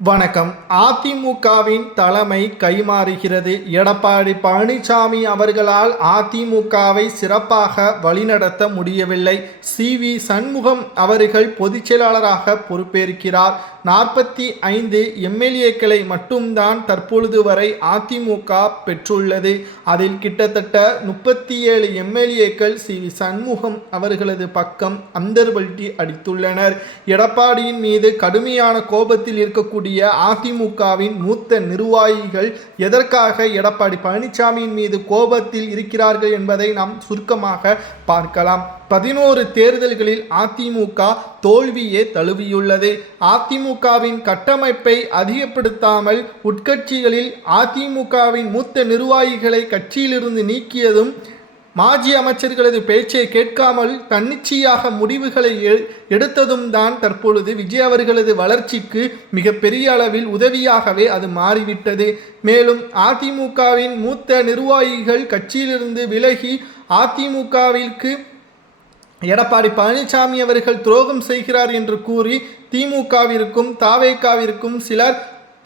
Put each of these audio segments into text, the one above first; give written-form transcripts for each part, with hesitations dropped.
வணக்கம். அதிமுகவின் தலைமை கைமாறுகிறது. எடப்பாடி பழனிசாமி அவர்களால் அதிமுகவை சிறப்பாக வழிநடத்த முடியவில்லை. சி.வி. சண்முகம் அவர்கள் பொதுச் செயலாளராக பொறுப்பேற்கிறார். 45 எம்எல்ஏக்களை மட்டும்தான் தற்பொழுது வரை அதிமுக பெற்றுள்ளது. அதில் கிட்டத்தட்ட 37 எம்எல்ஏக்கள் சி.வி. சண்முகம் அவர்களது பக்கம் அந்தர்பல்டி அடித்துள்ளனர். எடப்பாடியின் மீது கடுமையான கோபத்தில் இருக்கக்கூடிய அதிமுகவின் மூத்த நிர்வாகிகள் எதற்காக எடப்பாடி பழனிசாமியின் மீது கோபத்தில் இருக்கிறார்கள் என்பதை நாம் சுருக்கமாக பார்க்கலாம். 11 தேர்தல்களில் அதிமுக தோல்வியே தழுவியுள்ளது. அதிமுகவின் கட்டமைப்பை அதிகப்படுத்தாமல் உட்கட்சிகளில் அதிமுகவின் மூத்த நிர்வாகிகளை கட்சியிலிருந்து நீக்கியதும், மாஜி அமைச்சர்களது பேச்சை கேட்காமல் தன்னிச்சையாக முடிவுகளை எடுத்ததும் தான் தற்பொழுது விஜய் அவர்களது வளர்ச்சிக்கு மிகப்பெரிய அளவில் உதவியாகவே அது மாறிவிட்டது. மேலும் அதிமுகவின் மூத்த நிர்வாகிகள் கட்சியிலிருந்து விலகி அதிமுகவிற்கு எடப்பாடி பழனிசாமி அவர்கள் துரோகம் செய்கிறார் என்று கூறி திமுகவிற்கும் தாவேகாவிற்கும் சிலர்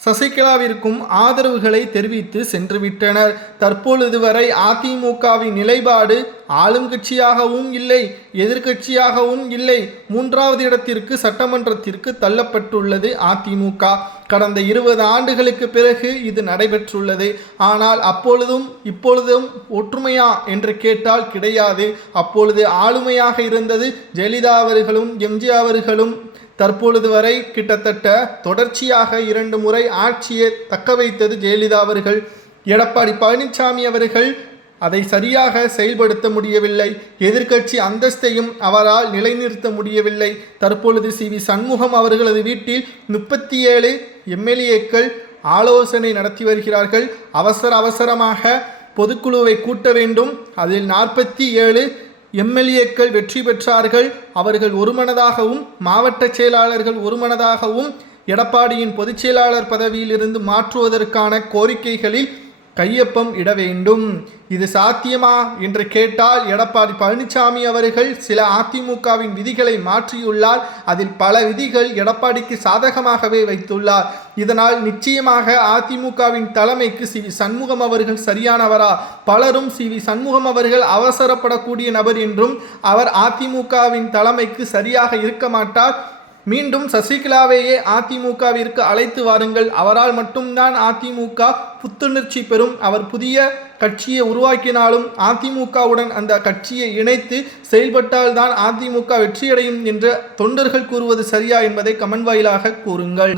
சசிகலாவிற்கும் ஆதரவுகளை தெரிவித்து சென்றுவிட்டனர். தற்பொழுது வரை அதிமுகவின் நிலைப்பாடு ஆளும் கட்சியாகவும் இல்லை, எதிர்கட்சியாகவும் இல்லை, 3வது இடத்திற்கு சட்டமன்றத்திற்கு தள்ளப்பட்டுள்ளது அதிமுக. கடந்த 20 ஆண்டுகளுக்கு பிறகு இது நடைபெற்றுள்ளது. ஆனால் அப்பொழுதும் இப்பொழுதும் ஒற்றுமையா என்று கேட்டால் கிடையாது. அப்பொழுது ஆளுமையாக இருந்தது ஜெயலலிதா அவர்களும் எம்ஜிஆர் அவர்களும். தற்பொழுது வரை கிட்டத்தட்ட தொடர்ச்சியாக 2 முறை ஆட்சியை தக்க வைத்தது ஜெயலலிதா அவர்கள். எடப்பாடி பழனிசாமி அவர்கள் அதை சரியாக செயல்படுத்த முடியவில்லை. எதிர்க்கட்சி அந்தஸ்தையும் அவரால் நிலைநிறுத்த முடியவில்லை. தற்பொழுது சி.வி. சண்முகம் அவர்களது வீட்டில் 37 எம்எல்ஏக்கள் ஆலோசனை நடத்தி வருகிறார்கள். அவசரமாக பொதுக்குழுவை கூட்ட வேண்டும். அதில் 47 எம்எல்ஏக்கள் வெற்றி பெற்றார்கள். அவர்கள் ஒருமனதாகவும் மாவட்ட செயலாளர்கள் ஒருமனதாகவும் எடப்பாடியின் பொதுச் செயலாளர் பதவியிலிருந்து மாற்றுவதற்கான கோரிக்கைகளில் கையொப்பம் இட வேண்டும். இது சாத்தியமா என்று கேட்டால் எடப்பாடி பழனிசாமி அவர்கள் சில அதிமுகவின் விதிகளை மாற்றியுள்ளார். அதில் பல விதிகள் எடப்பாடிக்கு சாதகமாகவே வைத்துள்ளார். இதனால் நிச்சயமாக அதிமுகவின் தலைமைக்கு சி.வி. சண்முகம் அவர்கள் சரியானவரா? பலரும் சி.வி. சண்முகம் அவர்கள் அவசரப்படக்கூடிய நபர் என்றும், அவர் அதிமுகவின் தலைமைக்கு சரியாக இருக்க மாட்டார், மீண்டும் சசிகலாவையே அதிமுகவிற்கு அழைத்து வாருங்கள், அவரால் மட்டும்தான் அதிமுக புத்துணர்ச்சி பெறும், அவர் புதிய கட்சியை உருவாக்கினாலும் அதிமுகவுடன் அந்த கட்சியை இணைத்து செயல்பட்டால்தான் அதிமுக வெற்றியடையும் என்று தொண்டர்கள் கூறுவது சரியா என்பதை கமெண்ட் வாயிலாக கூறுங்கள்.